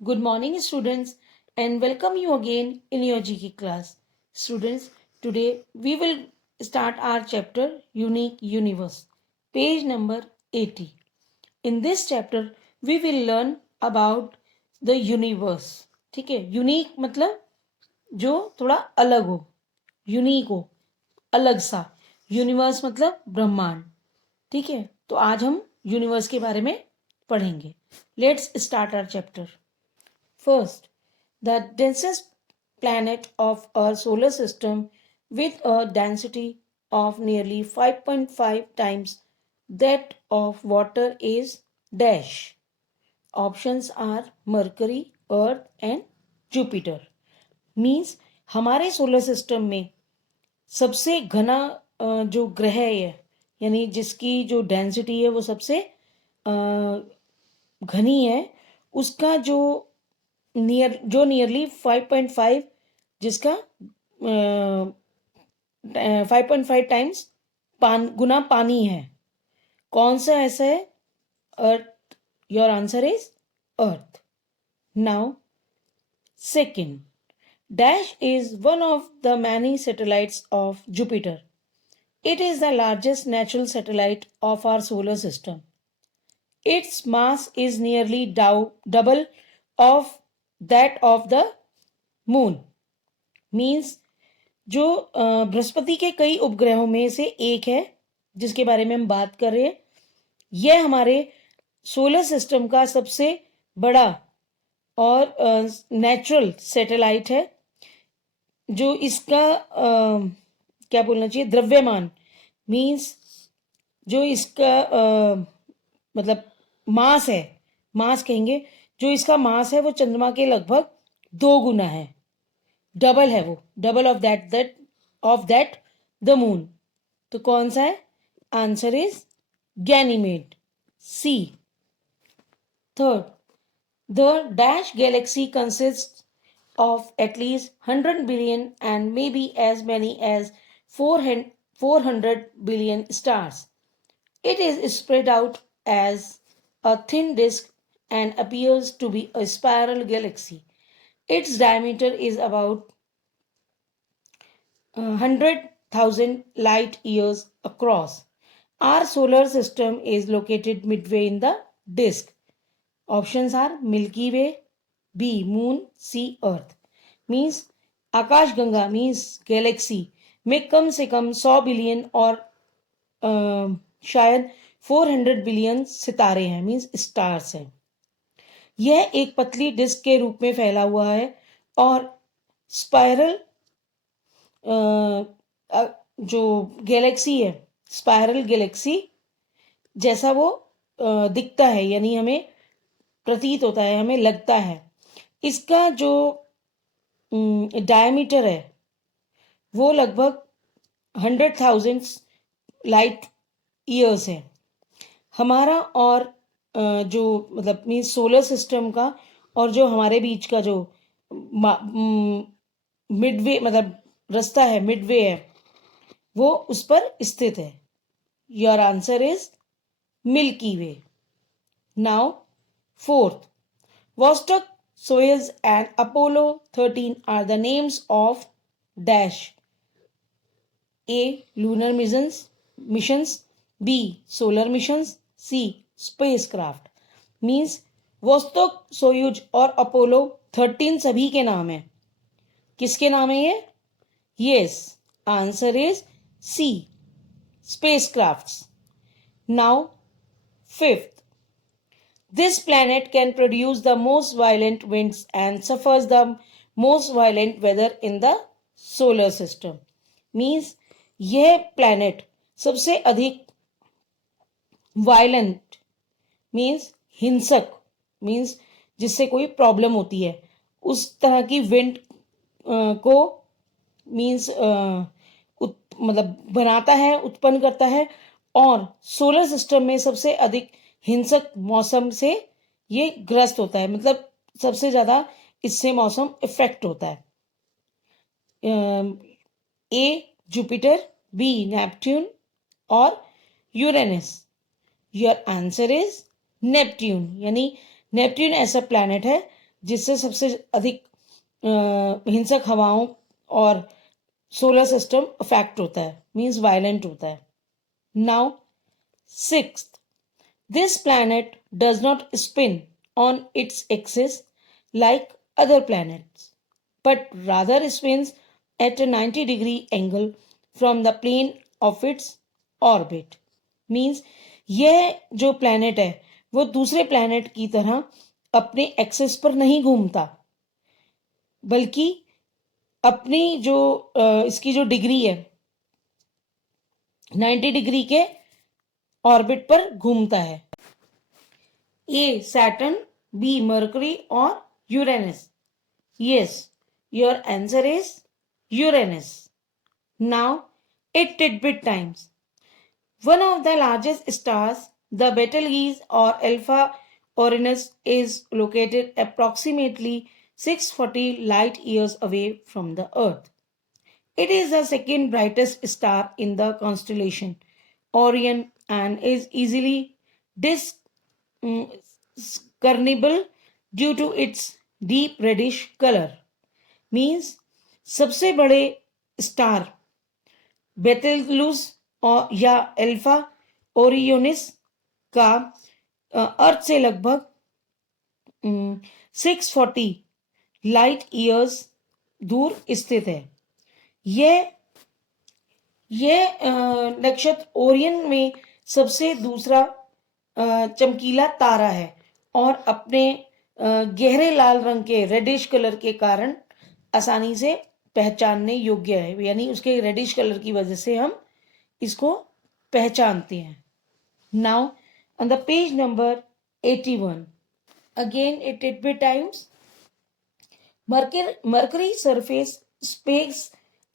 Good morning, students, and welcome you again in your GK class. Students, today we will start our chapter Unique Universe, page number 80. In this chapter, we will learn about the universe. ठीक है, unique मतलब जो थोड़ा अलग हो, unique हो, अलग सा. यूनिवर्स मतलब ब्रह्मांड. ठीक है, तो आज हम यूनिवर्स के बारे में पढ़ेंगे. Let's start our chapter. First, the densest planet of our solar system with a density of nearly 5.5 times that of water is dash. Options are Mercury, Earth and Jupiter. Means हमारे solar system में सबसे घना जो ग्रह है यानी जिसकी जो डेंसिटी है वो सबसे घनी है उसका जो नियरली 5.5 जिसका 5.5 टाइम्स गुना पानी है. कौन सा ऐसा है? Earth. Your answer is Earth. Now second, dash is one of the many satellites of Jupiter. It is the largest natural satellite of our solar system. Its mass is nearly double of that of the moon. Means जो बृहस्पति के कई उपग्रहों में से एक है जिसके बारे में हम बात कर रहे हैं. यह हमारे सोलर सिस्टम का सबसे बड़ा और नेचुरल सैटेलाइट है. जो इसका क्या बोलना चाहिए, द्रव्यमान मीन्स जो इसका मतलब मास है, मास कहेंगे, जो इसका मास है वो चंद्रमा के लगभग 2 गुना है. डबल है वो, double of that the moon. तो कौन सा है? Answer is Ganymede, C. Third, the dash galaxy consist of at least 100 billion and maybe as many as 400 billion stars. It is spread out as a thin disk and appears to be a spiral galaxy. Its diameter is about 100,000 light years across. Our solar system is located midway in the disk. Options are Milky Way, B. Moon, C. Earth. Means आकाशगंगा means Galaxy में कम से कम 100 billion और शायद 400 billion सितारे हैं, means stars हैं. यह एक पतली डिस्क के रूप में फैला हुआ है और स्पाइरल जो गैलेक्सी है, स्पाइरल गैलेक्सी जैसा वो दिखता है, यानी हमें प्रतीत होता है, हमें लगता है. इसका जो डायमीटर है वो लगभग 100,000 लाइट ईयर्स है. हमारा और जो मतलब मीन्स सोलर सिस्टम का और जो हमारे बीच का जो मिडवे मतलब रास्ता है, मिडवे है, वो उस पर स्थित है. Your answer is Milky Way. Now fourth, Vostok, Soyuz and Apollo 13 are the names of dash. A. Lunar missions, B. Solar missions, C. Spacecraft. Means Vostok, Soyuz और अपोलो 13 सभी के नाम है. किसके नाम है ये? Yes, answer is C, spacecrafts. Now fifth, this planet can produce the most violent winds and suffers the most violent weather in the solar system. Means यह planet सबसे अधिक violent मीन्स हिंसक, मीन्स जिससे कोई प्रॉब्लम होती है, उस तरह की विंड को मीन्स मतलब बनाता है, उत्पन्न करता है. और सोलर सिस्टम में सबसे अधिक हिंसक मौसम से ये ग्रस्त होता है, मतलब सबसे ज़्यादा इससे मौसम इफेक्ट होता है. ए जुपिटर, बी नेपट्यून और Uranus. Your answer is Neptune. यानी नेपट्यून ऐसा प्लैनेट है जिससे सबसे अधिक हिंसक हवाओं और सोलर सिस्टम अफेक्ट होता है, मीन्स वायलेंट होता है. Now sixth, this planet does not spin on its axis like other planets, but rather spins at a 90-degree angle from the plane of its orbit. Means यह जो planet है वो दूसरे planet की तरह अपने एक्सिस पर नहीं घूमता, बल्कि अपनी जो इसकी जो डिग्री है 90 डिग्री के ऑर्बिट पर घूमता है. A. Saturn, B. Mercury or Uranus? Yes, your answer is Uranus. Now, 8 tidbit times. One of the largest stars, the Betelgeuse or Alpha Orionis, is located approximately 640 light years away from the Earth. It is the second brightest star in the constellation Orion and is easily discernible due to its deep reddish color. Means सबसे बड़े star बेटेलग्लूस और या alpha ओरियोनिस का अर्थ से लगभग 640 light years दूर स्थित है. यह नक्षत्र ओरियन में सबसे दूसरा चमकीला तारा है और अपने गहरे लाल रंग के रेडिश कलर के कारण आसानी से पहचानने योग्य है, यानी उसके रेडिश कलर की वजह से हम इसको पहचानते हैं. Now on the page number 81, again it be times. Mercury surface, space,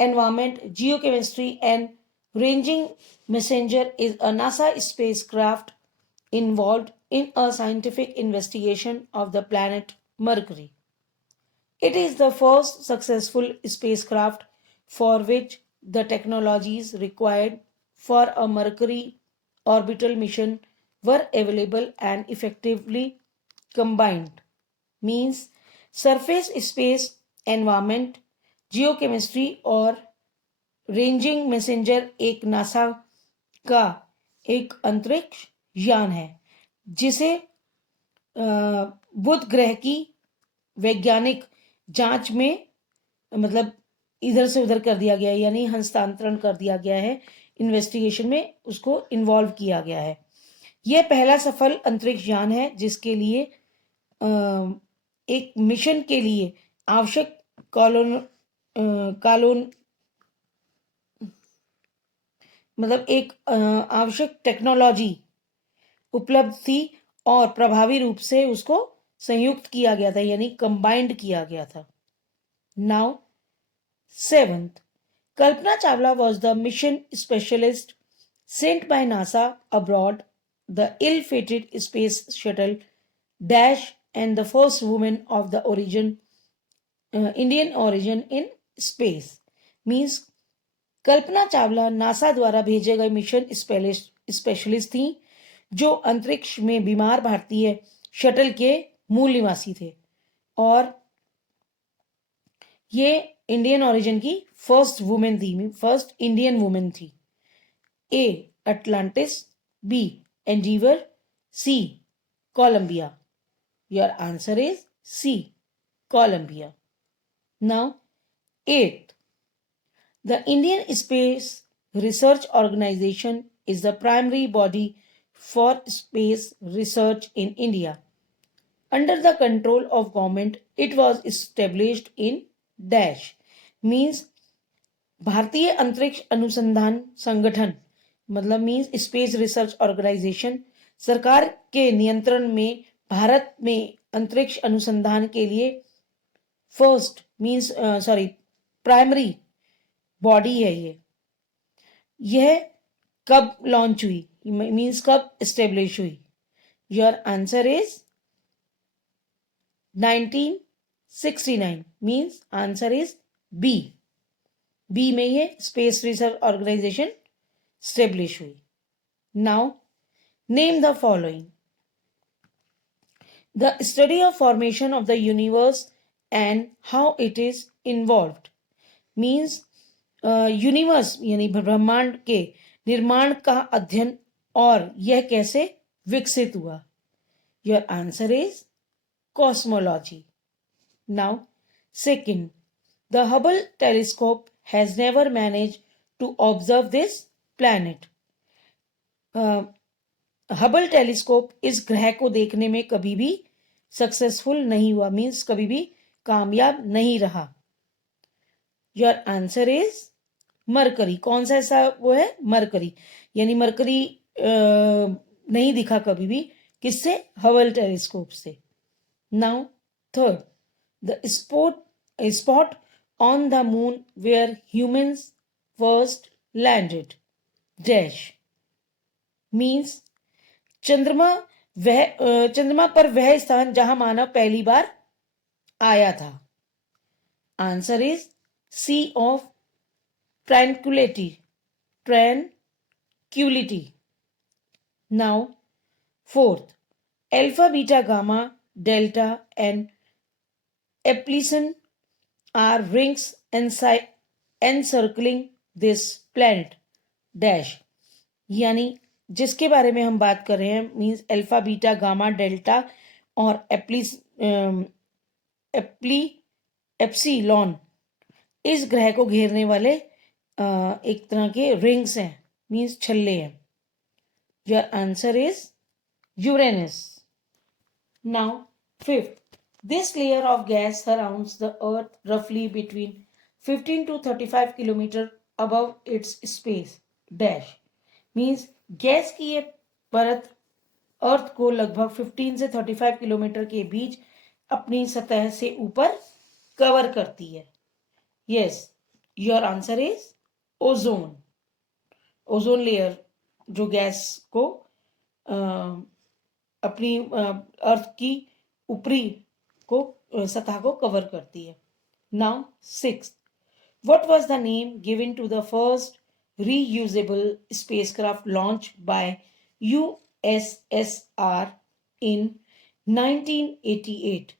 environment, geochemistry, and ranging messenger is a NASA spacecraft involved in a scientific investigation of the planet Mercury. It is the first successful spacecraft for which the technologies required for a Mercury orbital mission were available and effectively combined. Means surface space environment geochemistry और ranging messenger एक NASA का एक अंतरिक्ष यान है जिसे बुध ग्रह की वैज्ञानिक जांच में मतलब इधर से उधर कर दिया गया है, यानी हस्तांतरण कर दिया गया है, इन्वेस्टिगेशन में उसको इन्वॉल्व किया गया है. यह पहला सफल अंतरिक्ष यान है जिसके लिए एक मिशन के लिए आवश्यक मतलब एक आवश्यक टेक्नोलॉजी उपलब्ध थी और प्रभावी रूप से उसको संयुक्त किया गया था, यानी कंबाइंड किया गया था. Now seventh, Kalpana Chawla was the mission specialist sent by NASA abroad the ill fated space shuttle dash and the first woman of the Indian origin in space. Means Kalpana Chawla NASA द्वारा भेजे गए मिशन स्पेशलिस्ट थी जो अंतरिक्ष में बीमार भारतीय शटल के मूल निवासी थे और ये इंडियन ओरिजिन की फर्स्ट वुमेन थी, फर्स्ट इंडियन वुमेन थी. A Atlantis, B Endeavour, C Columbia. Your answer is C, Columbia. Now, 8th, the Indian Space Research Organization is the primary body for space research in India. Under the control of government, it was established in dash. Means भारतीय अंतरिक्ष अनुसंधान संगठन मतलब means space research organisation सरकार के नियंत्रण में भारत में अंतरिक्ष अनुसंधान के लिए फर्स्ट प्राइमरी बॉडी है. यह कब लॉन्च हुई, मीन्स कब एस्टेब्लिश हुई? Your answer is 1969. Means answer is B. B में ये स्पेस रिसर्च ऑर्गेनाइजेशन एस्टेब्लिश हुई. Now name the following. The study of formation of the universe and how it is involved means universe यानी ब्रह्मांड के निर्माण का अध्ययन और यह कैसे विकसित हुआ. Your answer is cosmology. Now second, the Hubble telescope has never manage to observe this planet. Hubble telescope इस ग्रह को देखने में कभी भी सक्सेसफुल नहीं हुआ मीन्स कभी भी कामयाब नहीं रहा. Your answer is mercury. कौन सा ऐसा वो है? मरकरी. यानी मरकरी नहीं दिखा कभी भी. किससे? हबल टेलीस्कोप से. Now third, the spot on the moon where humans first landed dash means चंद्रमा पर वह स्थान जहां मानव पहली बार आया था. Answer is Sea of Tranquility. Now fourth, alpha beta gamma delta and epsilon are rings encircling this planet dash. यानी जिसके बारे में हम बात कर रहे हैं means alpha beta gamma delta और एप्सिलॉन इस ग्रह को घेरने वाले एक तरह के रिंग्स हैं मीन्स छल्ले हैं. Your answer is Uranus. Now fifth, this layer of gas surrounds the earth roughly between 15 to 35 kilometer above its space dash means gas की ये परत अर्थ को लगभग 15 से 35 किलोमीटर के बीच अपनी सतह से ऊपर कवर करती है. Yes, your answer is ozone. Ozone layer जो गैस को अपनी अर्थ की ऊपरी को सतह को कवर करती है. Now sixth, what was the name given to the first reusable spacecraft launched by USSR in 1988,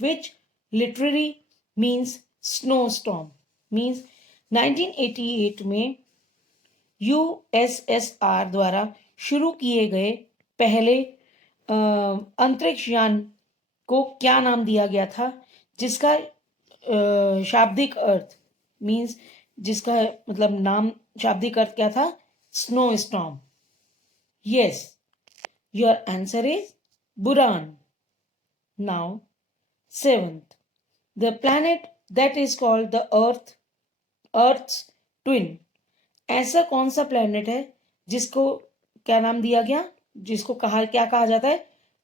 which literally means snowstorm. Means 1988 में USSR द्वारा शुरू किए गए पहले अंतरिक्ष यान को क्या नाम दिया गया था जिसका शाब्दिक अर्थ मीन्स जिसका मतलब नाम शाब्दिक अर्थ क्या था? Snowstorm. Yes, your answer is Buran. Now seventh, the planet that is called the Earth's twin. ऐसा कौन सा प्लैनेट है जिसको क्या नाम दिया गया, जिसको क्या कहा जाता है?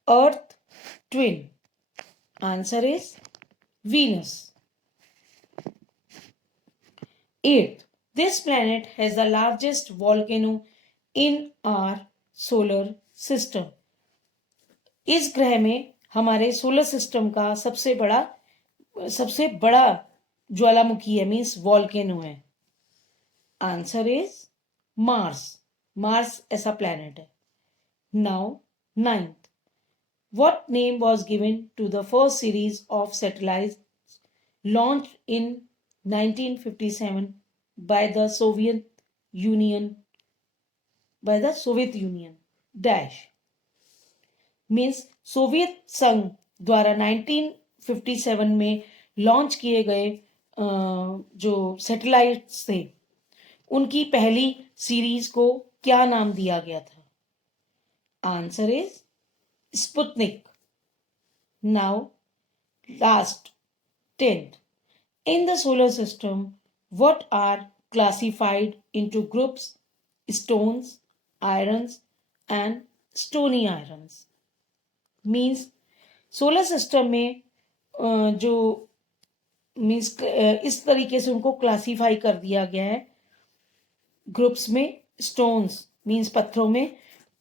Earth twin. Answer is Venus. Eighth, this planet has the largest volcano in our solar system. इस ग्रह में हमारे सोलर सिस्टम का सबसे बड़ा ज्वालामुखी है मीन्स वॉल्केनो है. Answer is Mars. मार्स ऐसा प्लैनेट है. Now ninth, what name was given to the first series of satellites launched in 1957 by the Soviet Union dash means Soviet संघ द्वारा 1957 में लॉन्च किए गए जो सैटेलाइट्स थे उनकी पहली सीरीज को क्या नाम दिया गया था? Answer is Sputnik. Now last 10th, in the solar system, what are classified into groups stones, irons and stony irons? Means solar system में जो मीन्स इस तरीके से उनको क्लासीफाई कर दिया गया है ग्रुप्स में. स्टोन्स मीन्स पत्थरों में,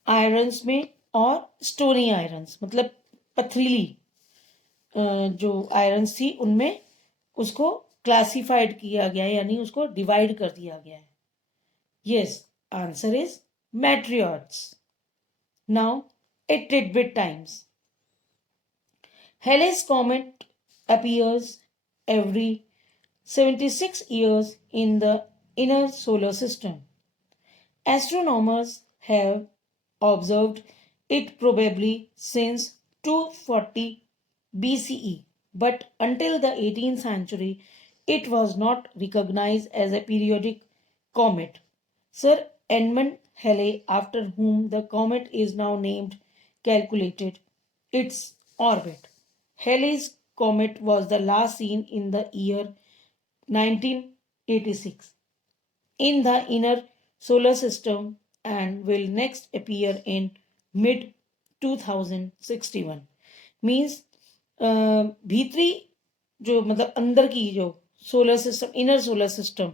आयरन्स में और स्टोनी आयरन्स मतलब पथरीली जो आयरन्स थी उनमें उसको क्लासिफाइड किया गया है यानी उसको डिवाइड कर दिया गया है. Yes, answer is meteorites. Now 8 tidbit times. Halley's comet appears every 76 years in the inner solar system. Astronomers have observed it probably since 240 BCE, but until the 18th century, it was not recognized as a periodic comet. Sir Edmund Halley, after whom the comet is now named, calculated its orbit. Halley's comet was the last seen in the year 1986 in the inner solar system and will next appear in mid 2061 means भीतरी जो मतलब अंदर की जो solar system inner solar system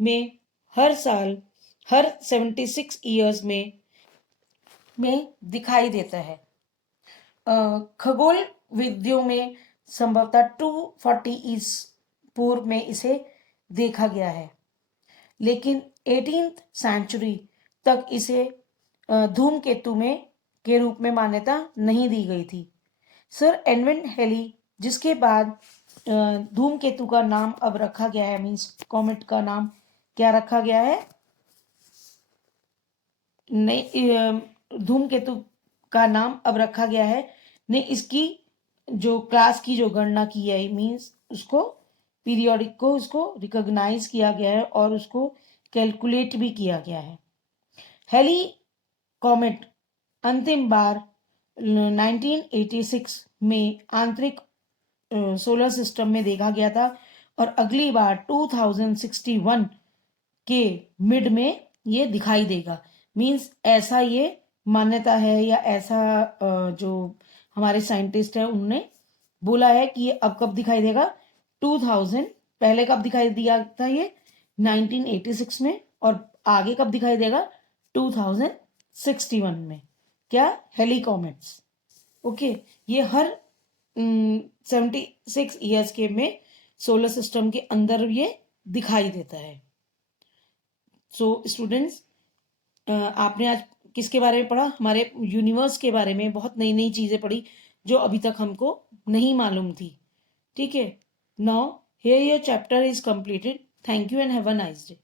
में हर साल हर 76 years में दिखाई देता है. खगोल विद्यों में संभवतः 240 ईस पूर्व में इसे देखा गया है, लेकिन 18th सेंचुरी तक इसे धूमकेतु में के रूप में मान्यता नहीं दी गई थी. सर एडविन हेली, जिसके बाद धूमकेतु का नाम अब रखा गया है, मींस कॉमेट का नाम क्या रखा गया है, धूमकेतु का नाम अब रखा गया है ने इसकी जो क्लास की जो गणना की है, मींस उसको पीरियोडिक को उसको रिकॉग्नाइज किया गया है और उसको कैलकुलेट भी किया गया है. हेली कॉमेट अंतिम बार 1986 में आंतरिक सोलर सिस्टम में देखा गया था और अगली बार 2061 के मिड में ये दिखाई देगा. मींस ऐसा ये मान्यता है या ऐसा जो हमारे साइंटिस्ट है उन्होंने बोला है कि ये अब कब दिखाई देगा, 2000 पहले कब दिखाई दिया था ये 1986 में और आगे कब दिखाई देगा 2061 में. क्या, हेलीकॉमेट्स. ओके, ये हर 76 ईयर्स के में सोलर सिस्टम के अंदर ये दिखाई देता है. सो स्टूडेंट्स, आपने आज किसके बारे में पढ़ा, हमारे यूनिवर्स के बारे में बहुत नई नई चीजें पढ़ी जो अभी तक हमको नहीं मालूम थी. ठीक है. Now here your chapter is completed. Thank you and have a nice day.